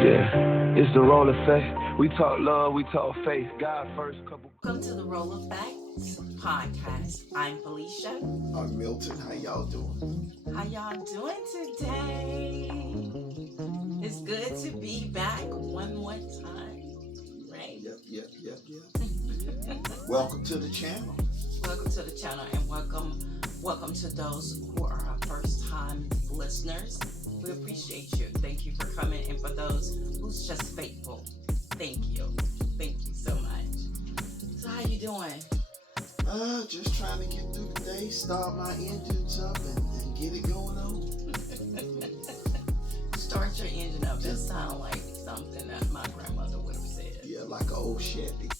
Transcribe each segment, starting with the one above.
Yeah, it's the role of faith. We talk love, we talk faith. God first, couple. Welcome to the Roll of Facts podcast. I'm Felicia. I'm Milton. How y'all doing? How y'all doing today? It's good to be back one more time, right? Yep. Welcome to the channel. Welcome to the channel, and welcome to those who are our first time listeners. We appreciate you. Thank you for coming, and for those who's just faithful, thank you so much. So how you doing? Just trying to get through the day, start my engines up and get it going on. Start your engine up. That sounds like something that my grandmother would have said. Yeah, like an old Chevy.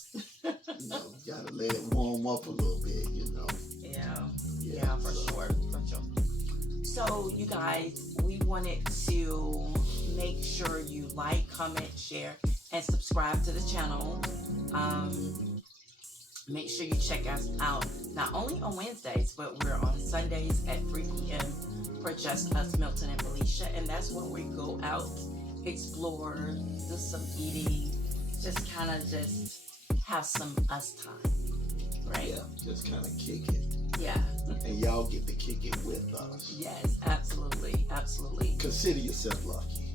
Gotta let it warm up a little bit, Yeah, for sure. So, you guys, we wanted to make sure you like, comment, share, and subscribe to the channel. Make sure you check us out not only on Wednesdays, but we're on Sundays at 3 p.m. for Just Us, Milton and Felicia. And that's when we go out, explore, do some eating, just have some us time, right? Yeah, just kind of kick it. Yeah. And y'all get to kick it with us. Yes, absolutely. Consider yourself lucky.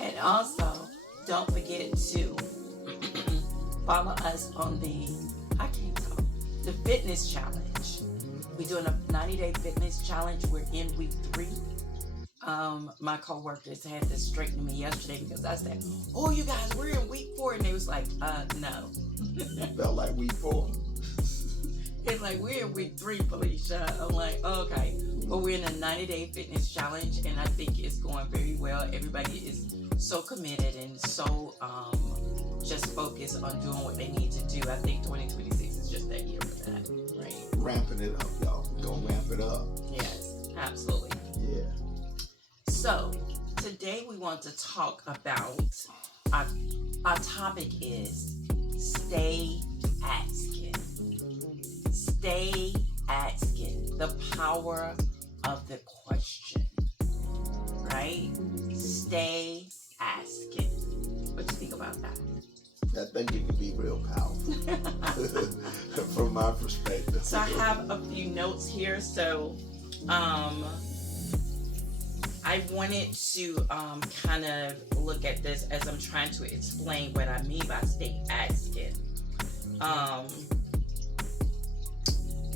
And also, don't forget to follow us on the fitness challenge. We're doing a 90-day fitness challenge. We're in week 3. My co-workers had to straighten me yesterday because I said, "Oh, you guys, we're in week 4," and they was like, "No." Felt like week 4. It's like, we're in week 3, Felicia. I'm like, okay. But we're in a 90-day fitness challenge, and I think it's going very well. Everybody is so committed and so just focused on doing what they need to do. I think 2026 is just that year for that, right? Ramping it up, y'all. Gonna ramp it up. Yes, absolutely. Yeah. So, today we want to talk about, our topic is stay asking. Stay asking. The power of the question. Right? Stay asking. What do you think about that? I think it can be real powerful from my perspective. So I have a few notes here. So I wanted to kind of look at this as I'm trying to explain what I mean by stay asking.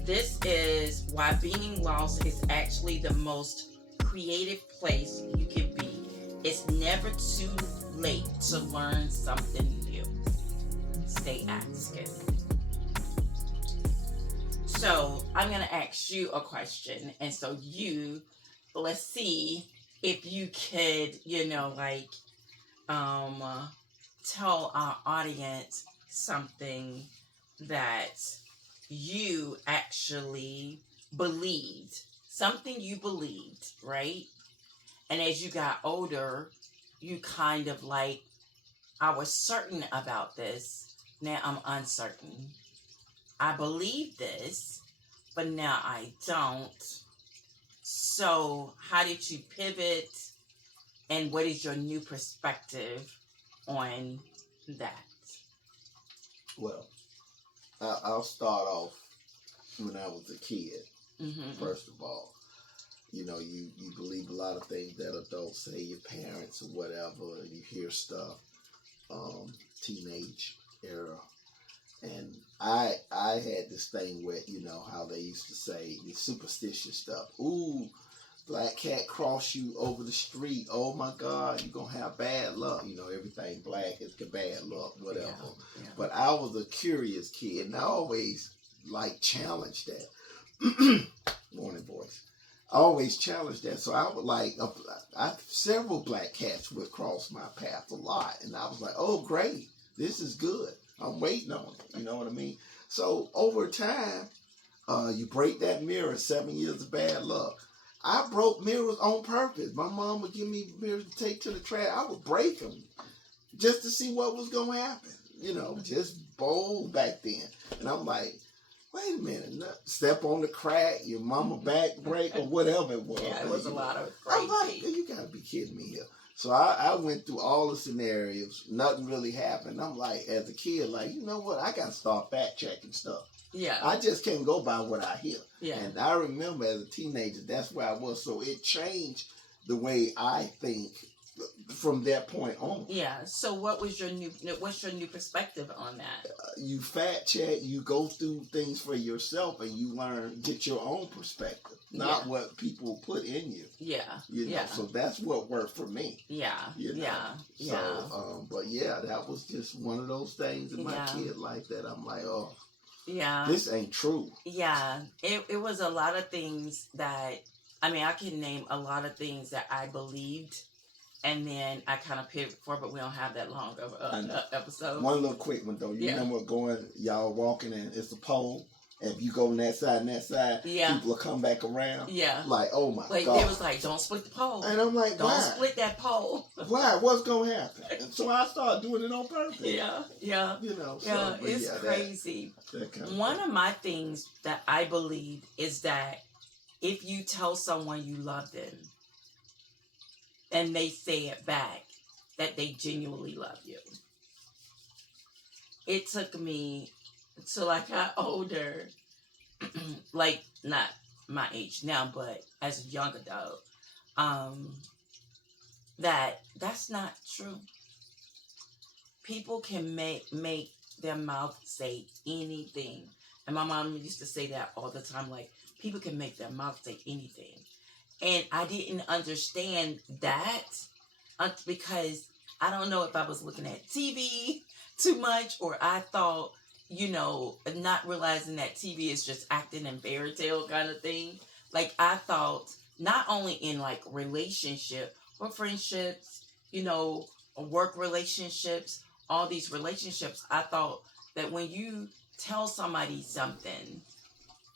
This is why being lost is actually the most creative place you can be. It's never too late to learn something new. Stay asking. So I'm going to ask you a question. And so let's see if you could, tell our audience something that you actually believed. Something you believed, right? And as you got older, you kind of like, I was certain about this, now I'm uncertain. I believe this, but now I don't. So how did you pivot, and what is your new perspective on that? Well, I'll start off when I was a kid. Mm-hmm. First of all, you believe a lot of things that adults say, your parents or whatever, and you hear stuff, teenage era. And I had this thing where, how they used to say the superstitious stuff. Ooh, black cat cross you over the street. Oh my God, you're going to have bad luck. Everything black is bad luck, whatever. Yeah. But I was a curious kid, and I always challenged that. Morning voice. I always challenged that. So I would several black cats would cross my path a lot. And I was like, oh, great. This is good. I'm waiting on it. You know what I mean? So over time, you break that mirror, 7 years of bad luck. I broke mirrors on purpose. My mom would give me mirrors to take to the trash. I would break them just to see what was going to happen. Just bold back then. And I'm like, wait a minute, step on the crack, your mama back break, or whatever it was. Yeah, it was a lot of I'm crazy. like, you gotta be kidding me here. So I went through all the scenarios. Nothing really happened. I'm like, as a kid, like, you know what? I got to start fact checking stuff. Yeah. I just can't go by what I hear. Yeah. And I remember as a teenager, that's where I was. So it changed the way I think from that point on. Yeah. So what's your new perspective on that? You fact check, you go through things for yourself, and you learn, get your own perspective, not what people put in you. Yeah. You know, so that's what worked for me. Yeah. You know? Yeah. So, but yeah, that was just one of those things in my kid life that I'm like, oh, yeah, this ain't true. Yeah. It was a lot of things that, I mean, I can name a lot of things that I believed. And then I kind of pivoted for, but we don't have that long of an episode. One little quick one though. You remember y'all walking and it's a pole. And if you go on that side and that side, people will come back around. Yeah. Like, oh my God. They was like, don't split the pole. And I'm like, don't split that pole. Why? What's going to happen? And so I started doing it on purpose. Yeah. You know. So, it's crazy. One of my things that I believe is that if you tell someone you love them, and they say it back, that they genuinely love you. It took me till I got older, like not my age now, but as a young adult, that's not true. People can make their mouth say anything. And my mom used to say that all the time, like, people can make their mouth say anything. And I didn't understand that because I don't know if I was looking at TV too much or I thought, not realizing that TV is just acting in fairy tale kind of thing. Like, I thought not only in like relationship or friendships, work relationships, all these relationships, I thought that when you tell somebody something,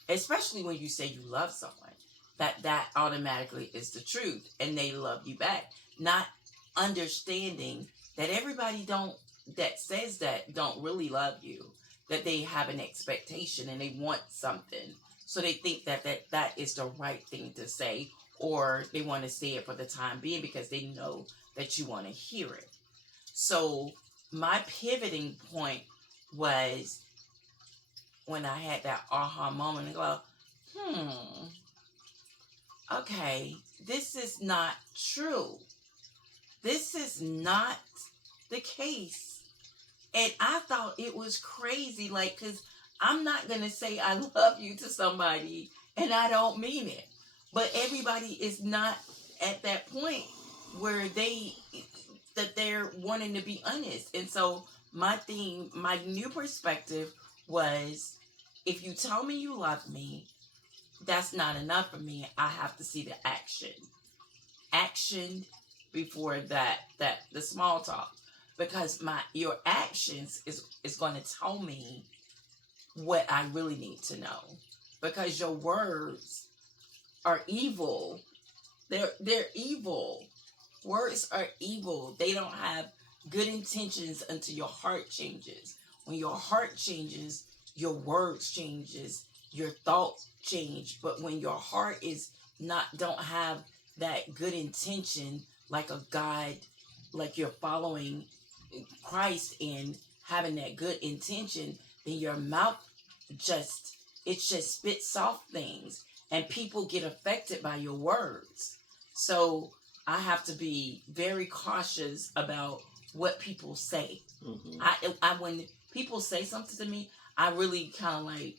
especially when you say you love someone, that automatically is the truth and they love you back. Not understanding that everybody that says that don't really love you, that they have an expectation and they want something. So they think that is the right thing to say, or they want to say it for the time being because they know that you want to hear it. So my pivoting point was when I had that aha moment and go, okay, this is not true. This is not the case. And I thought it was crazy, like, because I'm not going to say I love you to somebody and I don't mean it. But everybody is not at that point where they're wanting to be honest. And so my new perspective was, if you tell me you love me, that's not enough for me. I have to see the action before the small talk, because your actions is going to tell me what I really need to know, because your words are evil. They're evil. Words are evil. They don't have good intentions until your heart changes. When your heart changes, your words changes, your thoughts change. But when your heart don't have that good intention, like a God, like you're following Christ and having that good intention, then your mouth just spits off things and people get affected by your words. So I have to be very cautious about what people say. Mm-hmm. I when people say something to me, I really kind of like,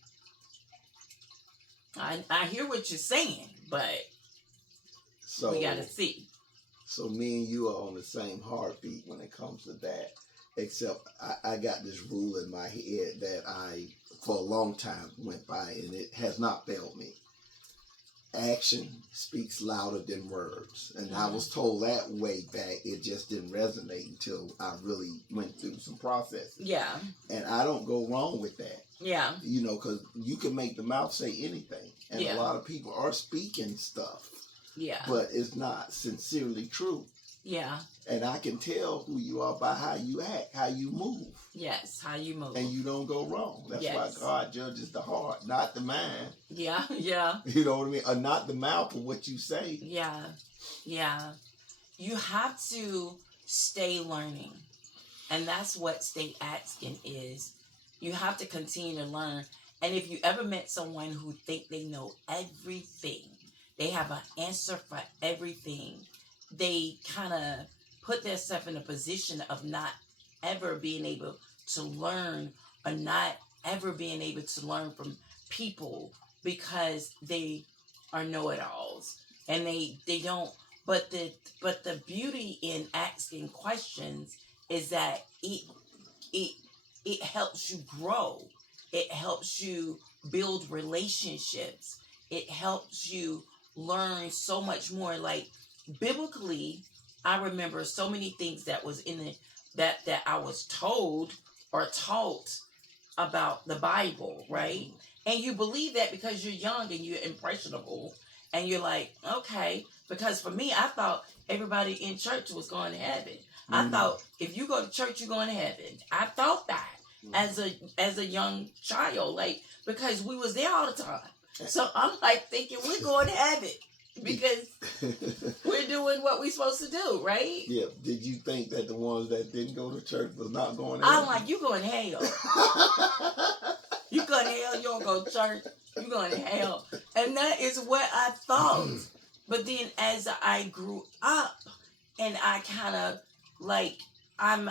I hear what you're saying, but we gotta see. So me and you are on the same heartbeat when it comes to that, except I got this rule in my head that I, for a long time, went by, and it has not failed me. Action speaks louder than words. And I was told that way back. It just didn't resonate until I really went through some processes. Yeah. And I don't go wrong with that. Yeah. Because you can make the mouth say anything. And a lot of people are speaking stuff. Yeah. But it's not sincerely true. Yeah. And I can tell who you are by how you act, how you move. Yes, how you move. And you don't go wrong. That's why God judges the heart, not the mind. Yeah, yeah. You know what I mean? Or not the mouth of what you say. Yeah, yeah. you have to stay learning. And that's what stay asking is. You have to continue to learn. And if you ever met someone who think they know everything, they have an answer for everything, they kind of put themselves in a position of not ever being able to learn, or not ever being able to learn from people because they are know-it-alls. And they don't, but the beauty in asking questions is that it helps you grow. It helps you build relationships. It helps you learn so much more. Like biblically, I remember so many things that was in the that I was told or taught about the Bible, right? And you believe that because you're young and you're impressionable, and you're like, okay. Because for me, I thought everybody in church was going to heaven. I thought if you go to church, you're going to heaven. I thought that as a young child, like, because we was there all the time. So I'm like thinking we're going to heaven because we're doing what we're supposed to do, right? Yeah. Did you think that the ones that didn't go to church was not going to I'm heaven? like, you going to hell. You going to hell, you don't go to church, you going to hell. And that is what I thought. But then as I grew up and I kind of like, I'm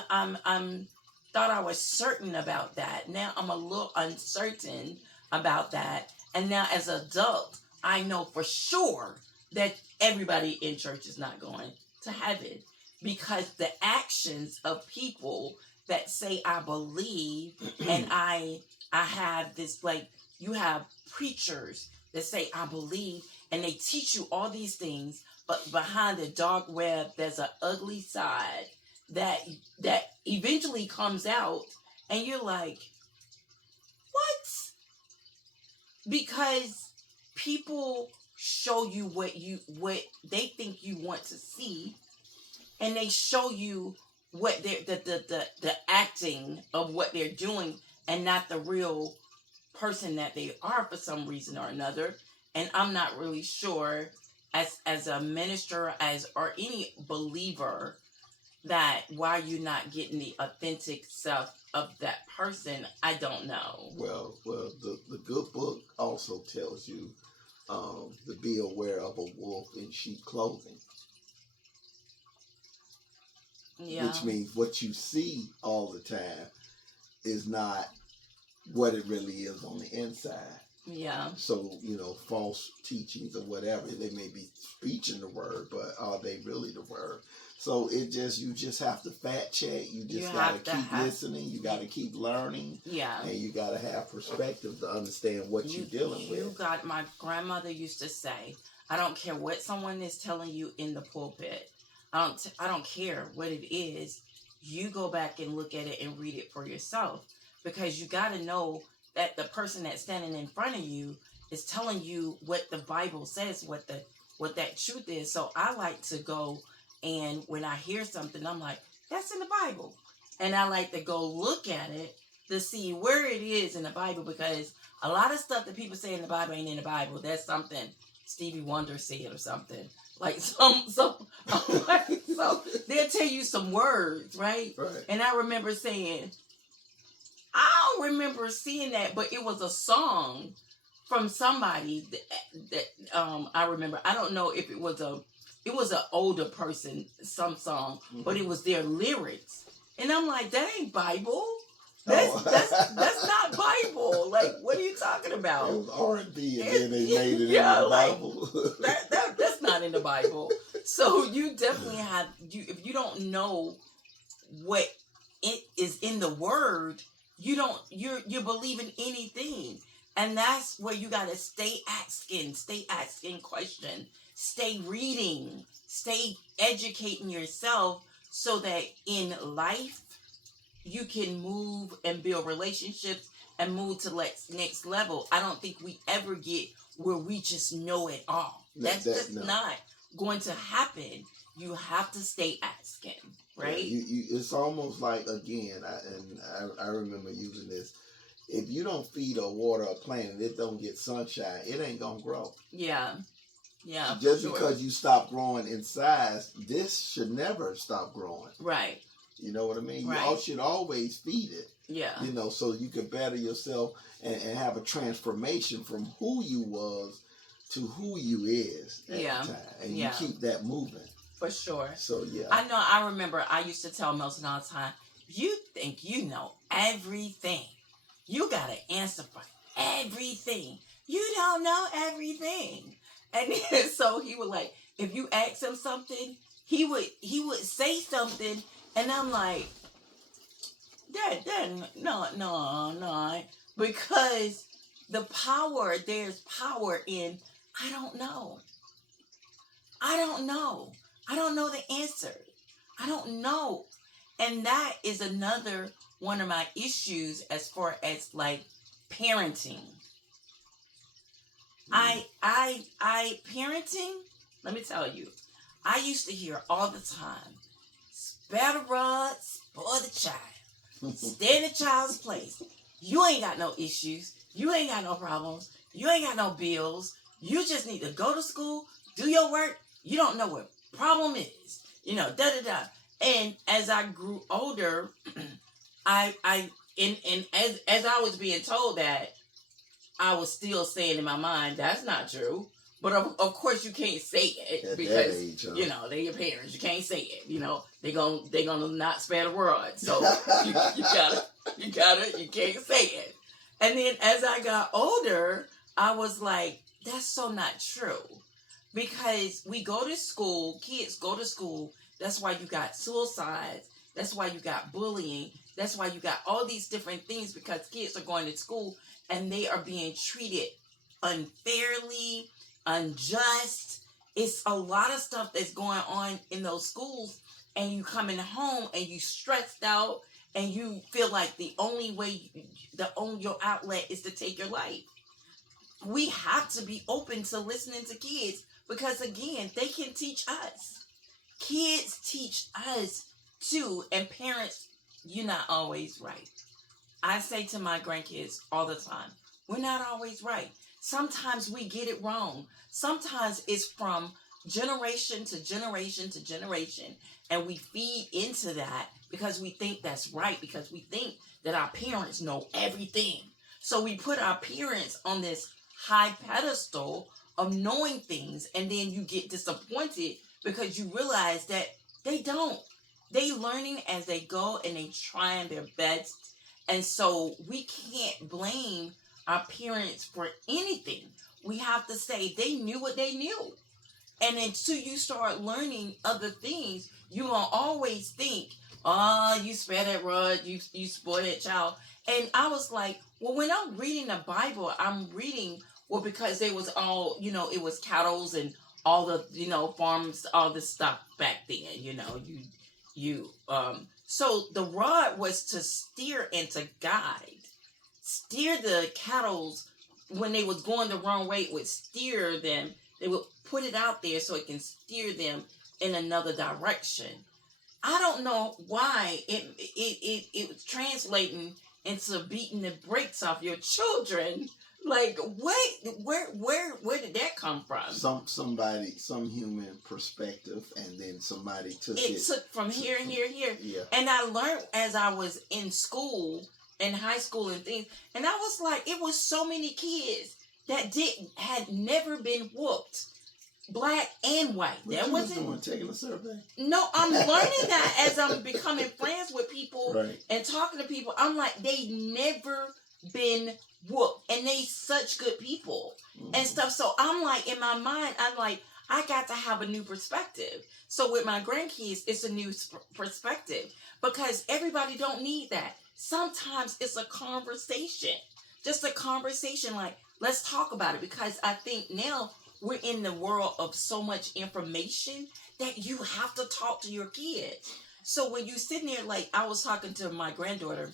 thought I was certain about that. Now I'm a little uncertain about that. And now as an adult, I know for sure that everybody in church is not going to heaven, because the actions of people that say I believe and I have this, like, you have preachers that say I believe and they teach you all these things, but behind the dark web there's an ugly side that eventually comes out, and you're like, what? Because people show you what they think you want to see, and they show you what they're the acting of what they're doing, and not the real person that they are for some reason or another. And I'm not really sure as a minister or any believer that why you're not getting the authentic self of that person. I don't know. Well, the good book also tells you to be aware of a wolf in sheep clothing. Yeah. Which means what you see all the time is not what it really is on the inside. Yeah. So, false teachings or whatever, they may be speaking the word, but are they really the word? So you just have to fact check. You just got to keep listening. You got to keep learning. Yeah. And you got to have perspective to understand what you're dealing with. My grandmother used to say, I don't care what someone is telling you in the pulpit. I don't care what it is. You go back and look at it and read it for yourself, because you got to know that the person that's standing in front of you is telling you what the Bible says, what that truth is. So I like to go, and when I hear something, I'm like, that's in the Bible. And I like to go look at it to see where it is in the Bible, because a lot of stuff that people say in the Bible ain't in the Bible. That's something Stevie Wonder said or something. Like so they'll tell you some words, right? And I remember saying, I don't remember seeing that, but it was a song from somebody that I remember. I don't know if it was an older person, some song, but it was their lyrics. And I'm like, that ain't Bible. That's not Bible. Like, what are you talking about? It was R&B, and then they made it in the Bible. That's not in the Bible. So you definitely if you don't know what it is in the Word, you're believing anything. And that's where you gotta stay asking questions, stay reading, stay educating yourself, so that in life you can move and build relationships and move to next level. I don't think we ever get where we just know it all. That's not going to happen. You have to stay asking, right? Yeah, it's almost like, again, I remember using this. If you don't feed or water a plant and it don't get sunshine, it ain't gonna grow. Yeah. Yeah. Just sure. because you stop growing in size, this should never stop growing. Right. You know what I mean? Right. You all should always feed it. Yeah. You know, so you can better yourself and have a transformation from who you was to who you is at the time. And you keep that moving. For sure. So, yeah. I know, I remember I used to tell Milton all the time, you think you know everything. You got to answer for everything. You don't know everything. And then, so he would like, if you ask him something, he would say something, and I'm like, no, because there's power in, I don't know the answer. I don't know. And that is another one of my issues as far as like parenting. Parenting, let me tell you, I used to hear all the time, spare the rod, spoil the child. Stay in the child's place. You ain't got no issues. You ain't got no problems. You ain't got no bills. You just need to go to school, do your work. You don't know what problem is. You know, da-da-da. And as I grew older, as I was being told that, I was still saying in my mind, that's not true. But of course you can't say it because age, you know they're your parents. You can't say it. You know they gonna not spare the rod. So you can't say it. And then as I got older, I was like, that's so not true, because we go to school. Kids go to school. That's why you got suicides. That's why you got bullying. That's why you got all these different things, because kids are going to school and they are being treated unfairly, unjust. It's a lot of stuff that's going on in those schools, and you coming home and you stressed out and you feel like the only way, your outlet is to take your life. We have to be open to listening to kids, because again, they can teach us. Kids teach us too, and parents, you're not always right. I say to my grandkids all the time, we're not always right. Sometimes we get it wrong. Sometimes it's from generation to generation to generation, and we feed into that because we think that's right, because we think that our parents know everything. So we put our parents on this high pedestal of knowing things, and then you get disappointed because you realize that they don't. They learning as they go, and they trying their best. And so we can't blame our parents for anything. We have to say they knew what they knew. And until you start learning other things, you're going to always think, oh, you spare that rod, you spoil that child. And I was like, well, when I'm reading the Bible, I'm reading, well, because they was all, it was cattle and all the, farms, all this stuff back then, so the rod was to steer and to guide. Steer the cattle when they was going the wrong way. It would steer them. They would put it out there so it can steer them in another direction. I don't know why it was translating into beating the brakes off your children. Like, where did that come from? Some human perspective, and then somebody took it. It took from here and here and here. Yeah. And I learned as I was in school, in high school and things, and I was like, it was so many kids that had never been whooped, black and white. What that you wasn't was doing, taking a survey? No, I'm learning that as I'm becoming friends with people, right, and talking to people. I'm like, they never been whooped, and they such good people, and stuff. So I'm like, in my mind, I'm like, I got to have a new perspective. So with my grandkids, it's a new perspective, because everybody don't need that. Sometimes it's a conversation, just a conversation. Like, let's talk about it, because I think now we're in the world of so much information that you have to talk to your kids. So when you sitting there, like I was talking to my granddaughter,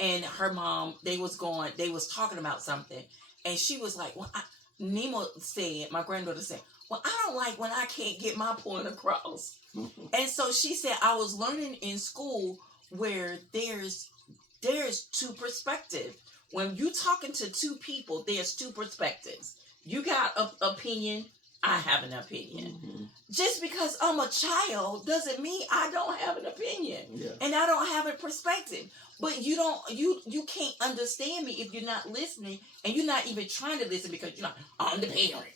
and her mom, they was talking about something, and she was like, well, my granddaughter said, well, I don't like when I can't get my point across. And so she said, I was learning in school where there's two perspectives. When you talking to two people, there's two perspectives. You got an opinion, I have an opinion. Mm-hmm. Just because I'm a child doesn't mean I don't have an opinion. Yeah. And I don't have a perspective. But you can't understand me if you're not listening, and you're not even trying to listen because you're not, I'm the parent.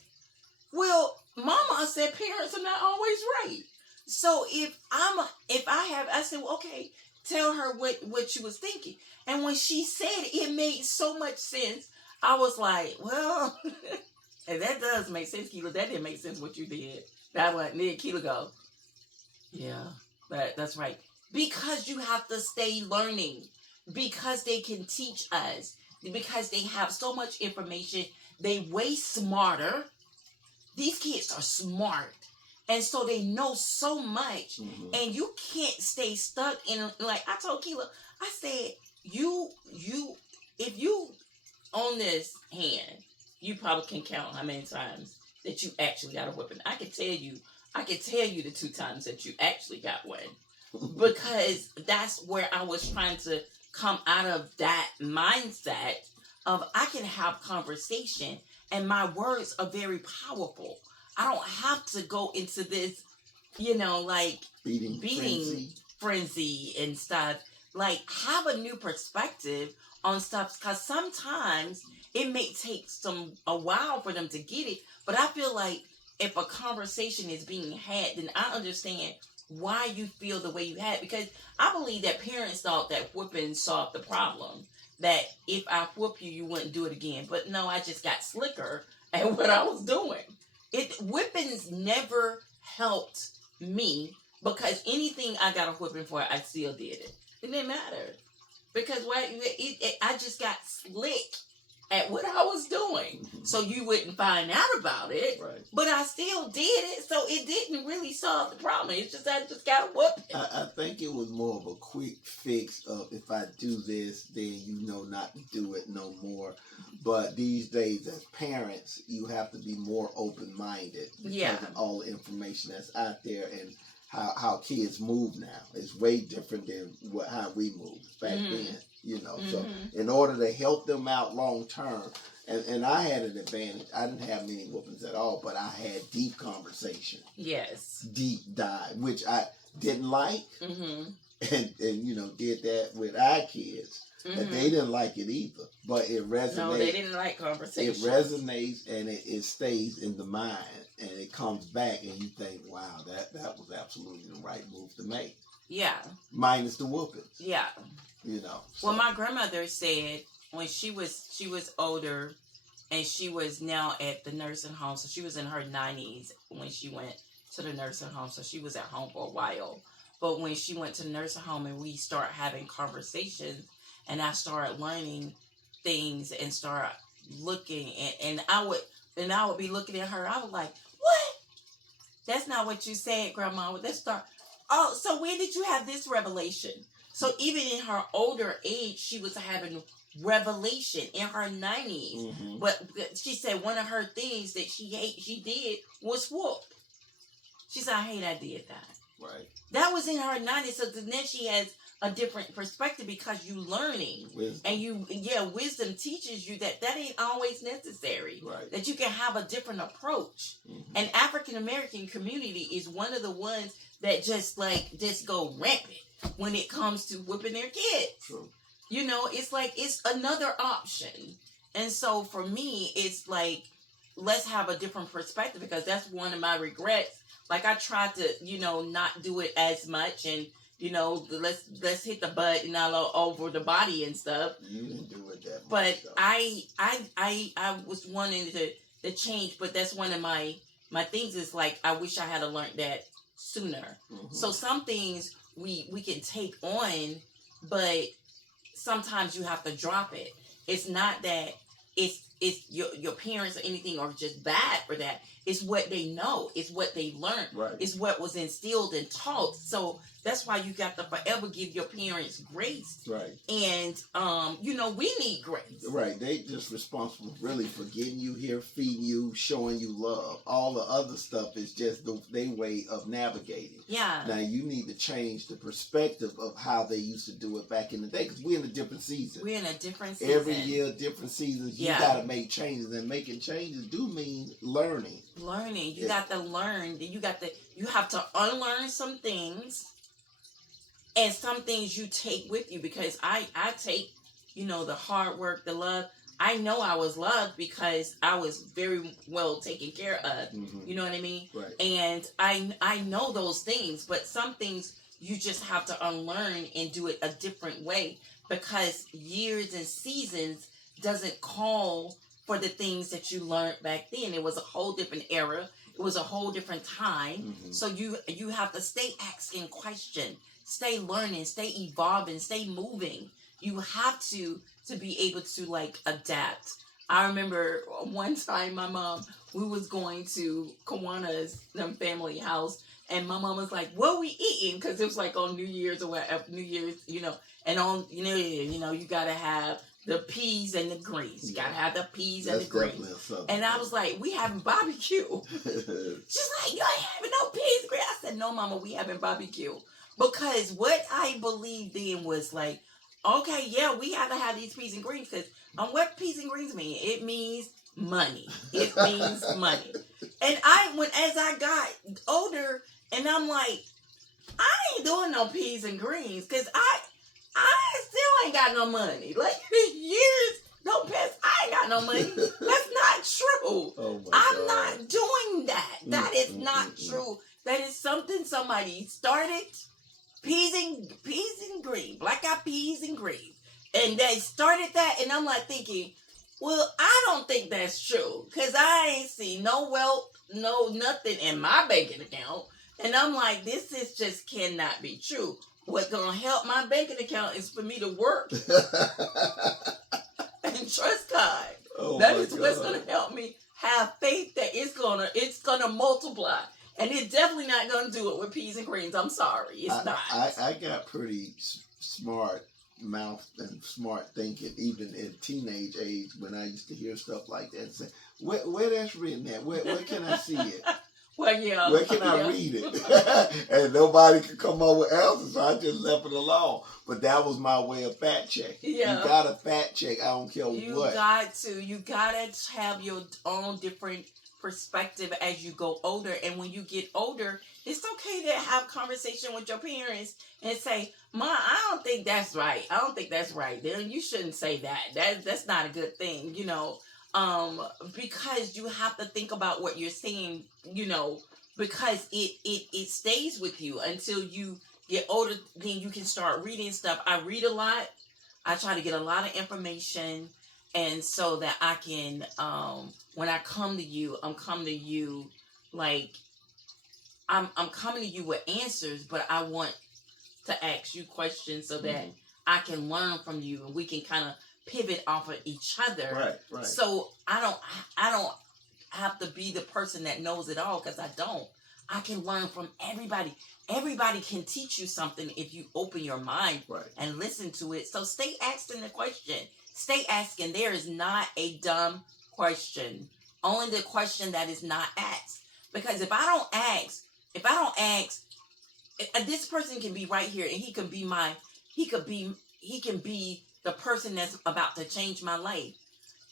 Well, Mama said parents are not always right. So I said, well, okay, tell her what you was thinking. And when she said it made so much sense. I was like, well, and that does make sense, Keela. That didn't make sense what you did. That one, then Keela go, yeah, that's right. Because you have to stay learning. Because they can teach us. Because they have so much information. They way smarter. These kids are smart. And so they know so much. Mm-hmm. And you can't stay stuck in, like I told Keela, I said, if you on this hand, you probably can count how many times that you actually got a whipping. I can tell you the 2 times that you actually got one. Because that's where I was trying to come out of that mindset of I can have conversation and my words are very powerful. I don't have to go into this, like beating frenzy and stuff. Like, have a new perspective on stuff, because sometimes it may take a while for them to get it. But I feel like if a conversation is being had, then I understand why you feel the way you had. Because I believe that parents thought that whooping solved the problem. That if I whoop you, you wouldn't do it again. But no, I just got slicker at what I was doing. Whippings never helped me, because anything I got a whipping for, I still did it. It didn't matter. Because I just got slick at what I was doing. So you wouldn't find out about it. Right. But I still did it. So it didn't really solve the problem. It's just I just got a whooping. I think it was more of a quick fix of, if I do this, then you know not to do it no more. But these days, as parents, you have to be more open-minded. Because of all the information that's out there and how kids move now. It's way different than how we moved back then. So in order to help them out long term, and I had an advantage. I didn't have many whoopings at all, but I had deep conversation. Yes. Deep dive, which I didn't like, and did that with our kids. And they didn't like it either, but it resonates. No, they didn't like conversation. It resonates and it stays in the mind, and it comes back, and you think, wow, that was absolutely the right move to make. Yeah. Minus the whoopings. Yeah. So. Well, my grandmother said when she was older, and she was now at the nursing home, so she was in her 90s when she went to the nursing home, so she was at home for a while. But when she went to the nursing home and we start having conversations, and I started learning things and start looking, and I would be looking at her, I was like, what? That's not what you said, Grandma. Let's start. Oh, so when did you have this revelation? So even in her older age, she was having revelation in her 90s. But she said one of her things that she did was whoop. She said, I did that. Right. That was in her 90s. So then she has a different perspective because you learning. Wisdom. And wisdom teaches you that ain't always necessary. Right. That you can have a different approach. And African American community is one of the ones that just go rampant when it comes to whipping their kids. True. It's like it's another option. And so for me, it's like, let's have a different perspective, because that's one of my regrets. Like, I tried to, not do it as much, and let's hit the butt and all over the body and stuff. You didn't do it that much. But though. I was wanting to change, but that's one of my things is like, I wish I had learned that sooner. So some things we can take on, but sometimes you have to drop it. It's not that it's your parents or anything are just bad for that. It's what they know. It's what they learned. Right. It's what was instilled and taught. So that's why you got to forever give your parents grace. Right. And, we need grace. Right. They just responsible really for getting you here, feeding you, showing you love. All the other stuff is just their way of navigating. Yeah. Now, you need to change the perspective of how they used to do it back in the day, because we're in a different season. We're in a different season. Every year, different seasons. You got to make changes, and making changes do mean learning. Learning. You got to learn. You have to unlearn some things, and some things you take with you, because I take, the hard work, the love. I know I was loved because I was very well taken care of. Mm-hmm. You know what I mean? Right. And I know those things, but some things you just have to unlearn and do it a different way, because years and seasons doesn't call for the things that you learned back then. It was a whole different era. It was a whole different time. Mm-hmm. So you have to stay asking questions, stay learning, stay evolving, stay moving. You have to be able to adapt. I remember one time my mom, we was going to Kawana's family house, and my mom was like, "What we eating?" Because it was like on New Year's or whatever, New Year's, and on you gotta have the peas and the greens. You gotta have the peas and the greens. And I was like, "We having barbecue." She's like, "You ain't having no peas and greens." I said, "No, Mama, we having barbecue." Because what I believed then was like, okay, yeah, we have to have these peas and greens, because what peas and greens mean? It means money. It means money. And as I got older, and I'm like, I ain't doing no peas and greens, because I still ain't got no money. Like, years don't pass, I ain't got no money. That's not true. Oh my I'm God. not doing that. That is not true. That is something somebody started. Peas and greens, black-eyed peas and greens, and they started that, and I'm like thinking, well, I don't think that's true, because I ain't see no wealth, no nothing in my banking account, and I'm like, this is just cannot be true. What's gonna help my banking account is for me to work and trust God. Oh That my is what's God. gonna help me have faith that it's gonna multiply. And it's definitely not going to do it with peas and greens. I'm sorry. It's not. I got pretty smart mouth and smart thinking even in teenage age, when I used to hear stuff like that and say, where that's written at? Where can I see it? Well, yeah. Where can I read it? And nobody could come up with answers, so I just left it alone. But that was my way of fact checking. Yeah. You got to fact check. I don't care what. You got to have your own different perspective as you go older. And when you get older, it's okay to have conversation with your parents and say, "Mom, I don't think that's right. I don't think that's right. Then you shouldn't say that. That's not a good thing, because you have to think about what you're saying, because it stays with you until you get older. Then you can start reading stuff. I read a lot. I try to get a lot of information, and so that I can, when I come to you, I'm coming to you like, I'm coming to you with answers, but I want to ask you questions so that I can learn from you, and we can kind of pivot off of each other. Right. So I don't have to be the person that knows it all, because I don't. I can learn from everybody. Everybody can teach you something if you open your mind and listen to it. So stay asking the question. Stay asking. There is not a dumb question. Only the question that is not asked. Because if I don't ask, this person can be right here, and he can be the person that's about to change my life.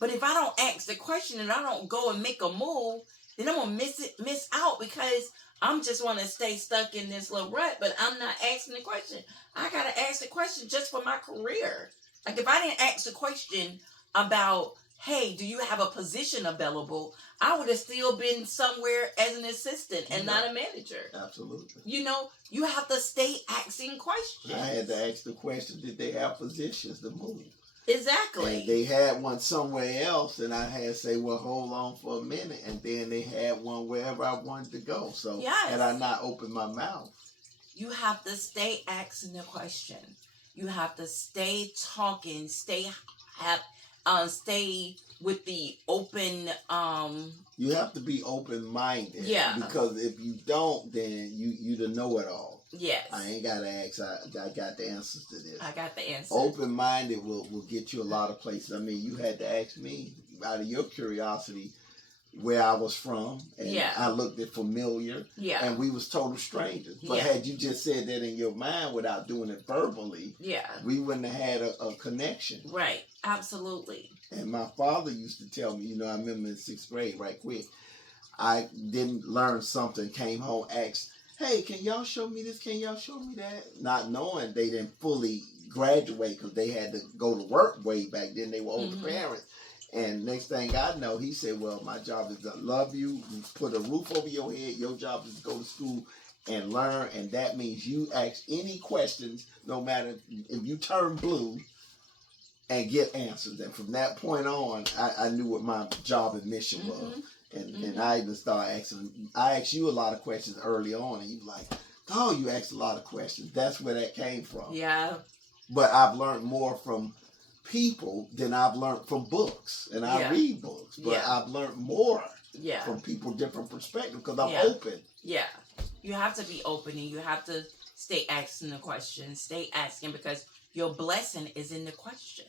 But if I don't ask the question and I don't go and make a move, then I'm gonna miss out, because I'm just want to stay stuck in this little rut. But I'm not asking the question. I gotta ask the question just for my career. Like, if I didn't ask the question about, hey, do you have a position available, I would have still been somewhere as an assistant and not a manager. Absolutely. You have to stay asking questions. I had to ask the question, did they have positions to move? Exactly. And they had one somewhere else, and I had to say, well, hold on for a minute. And then they had one wherever I wanted to go. So had I not opened my mouth. You have to stay asking the question. You have to stay talking, stay with the open. You have to be open-minded. Yeah. Because if you don't, then you the know-it-all. Yes. I ain't got to ask. I got the answers to this. I got the answer. Open-minded will get you a lot of places. I mean, you had to ask me out of your curiosity. where I was from, and Yeah. I looked at familiar, Yeah. and we was total strangers. But Yeah. had you just said that in your mind without doing it verbally, Yeah. we wouldn't have had a connection. Right. Absolutely. And my father used to tell me, I remember in 6th grade, right quick, I didn't learn something, came home, asked, hey, can y'all show me this? Can y'all show me that? Not knowing they didn't fully graduate because they had to go to work way back then. They were older parents. And next thing I know, he said, well, my job is to love you, put a roof over your head. Your job is to go to school and learn. And that means you ask any questions, no matter if you turn blue, and get answers. And from that point on, I knew what my job and mission was. And I even started asking, I asked you a lot of questions early on, and you were like, oh, you asked a lot of questions. That's where that came from. Yeah. But I've learned more from people than I've learned from books. And I read books, but I've learned more from people, different perspectives, because I'm open. Yeah. You have to be open, and you have to stay asking the questions. Stay asking, because your blessing is in the question.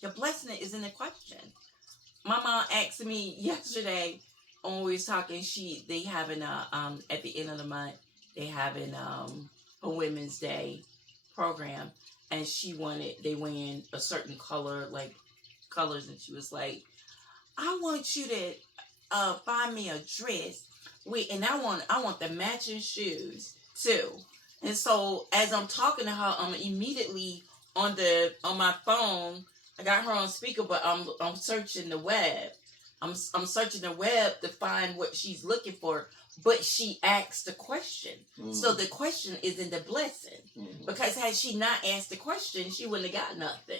Your blessing is in the question. My mom asked me yesterday when we was talking. They having at the end of the month, they having a Women's Day program, and they wearing a certain colors, and she was like, I want you to find me a dress and I want the matching shoes too. And so as I'm talking to her, I'm immediately on my phone. I got her on speaker, but I'm searching the web. I'm searching the web to find what she's looking for. But she asked the question. So the question is in the blessing. Because had she not asked the question, she wouldn't have got nothing.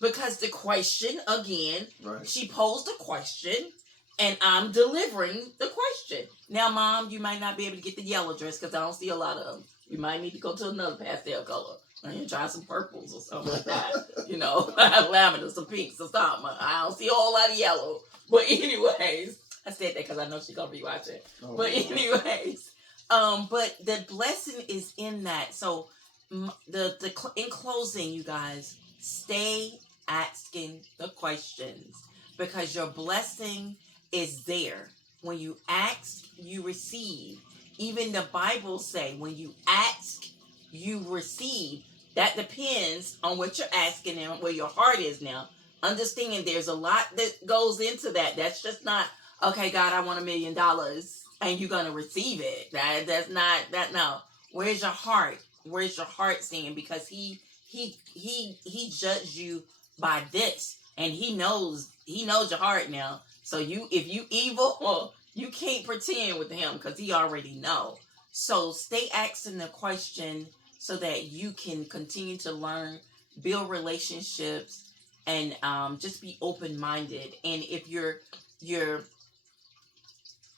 Because the question, again, she posed a question, and I'm delivering the question. Now, Mom, you might not be able to get the yellow dress because I don't see a lot of them. You might need to go to another pastel color. And try some purples or something like that. Lavender, some pinks or something. I don't see a whole lot of yellow. But anyways, I said that because I know she's going to be watching. But anyways, but the blessing is in that. So in closing, you guys, stay asking the questions, because your blessing is there. When you ask, you receive. Even the Bible say, when you ask, you receive. That depends on what you're asking and where your heart is now. Understand there's a lot that goes into that. That's just not, okay, God, I want $1 million and you're going to receive it. That's not that. No. Where's your heart? Where's your heart saying? Because he judged you by this, and he knows your heart now. So if you evil, you can't pretend with him, because he already know. So stay asking the question, so that you can continue to learn, build relationships, and just be open-minded. And if you're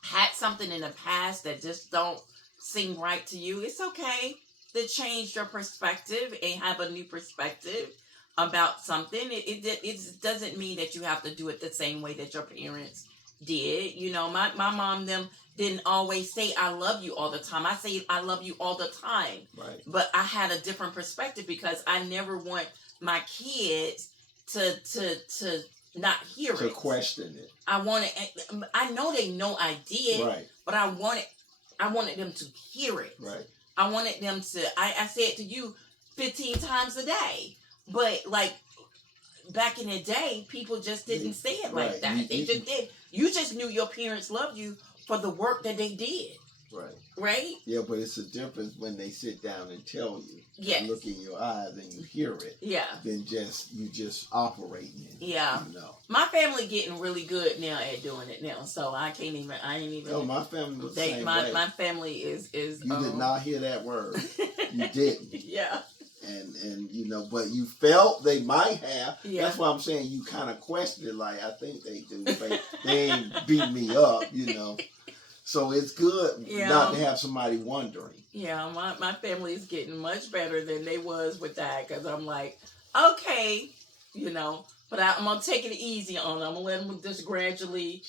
had something in the past that just don't seem right to you, it's okay to change your perspective and have a new perspective about something. It doesn't mean that you have to do it the same way that your parents did. My mom, them didn't always say I love you all the time. I say I love you all the time. Right. But I had a different perspective, because I never want my kids to not hear it. To question it. I know they know I did. Right. But I wanted them to hear it. Right. I wanted them to, I say it to you 15 times a day. But back in the day, people just didn't say it like that. They just did. You just knew your parents loved you for the work that they did. Right. Right? Yeah, but it's a difference when they sit down and tell you. Yes. Look in your eyes and you hear it. Yeah. Than you just operating it. Yeah. My family getting really good now at doing it now, so I ain't even. No, my family was the same way. My family is. You did not hear that word. You didn't. Yeah. And but you felt they might have. Yeah. That's why I'm saying you kind of question it, like, I think they do. They ain't beat me up, So it's good not to have somebody wondering. Yeah, my family is getting much better than they was with that, because I'm like, okay, but I'm going to take it easy on them. I'm going to let them just gradually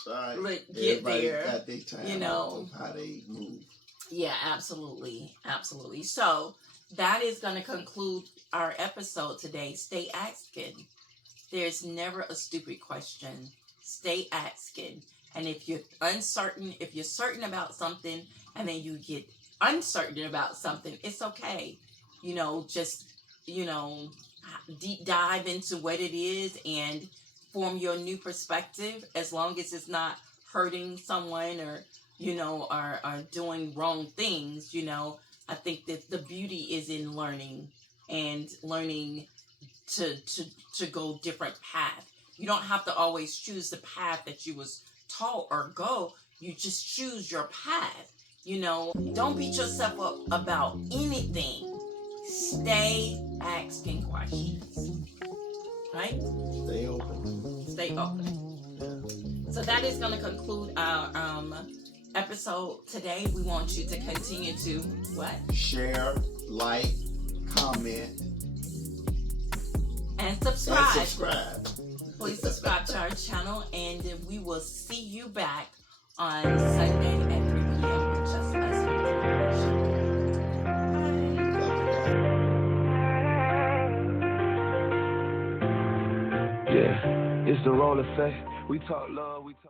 get there. Got their time of how they move. Yeah, absolutely. Absolutely. So that is going to conclude our episode today. Stay asking. There's never a stupid question. Stay asking. And if you're uncertain, if you're certain about something and then you get uncertain about something, it's okay. Just, deep dive into what it is and form your new perspective, as long as it's not hurting someone or, are doing wrong things. I think that the beauty is in learning and learning to go different path. You don't have to always choose the path that you was taught or go. You just choose your path. Don't beat yourself up about anything. Stay asking questions. Right? Stay open. Stay open. So that is going to conclude our episode today. We want you to continue to what? Share, like, comment, and subscribe. And subscribe. Please subscribe to our channel, and we will see you back on Sunday at 3 p.m. with Just Us. Yeah, it's the role effect. We talk love, we talk.